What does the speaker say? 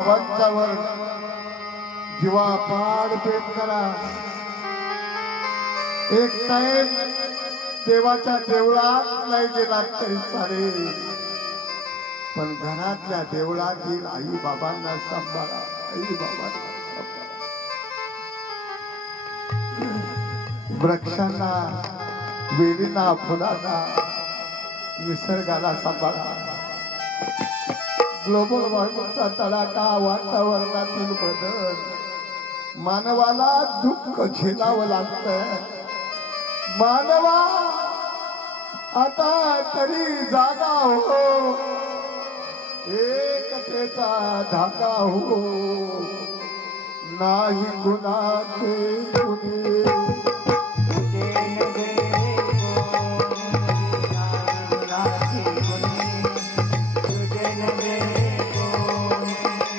पंचावर जीवा पाड पेट करा. एक टाइम देवाच्या देवळात नाही गेला तरी चालेल. पण घरातल्या देवळातील आई बाबांना सांभाळा. आई बाबांना वृक्षांना वेलीना फुलांना निसर्गाला सांभाळा. ग्लोबल वॉर्मिंगचा तडाखा वातावरणातील बदल. मानवाला दुःख झेलावं लागतं मानवा आता तरी जागा हो. एकतेचा धागा हो. नाही कुणाचे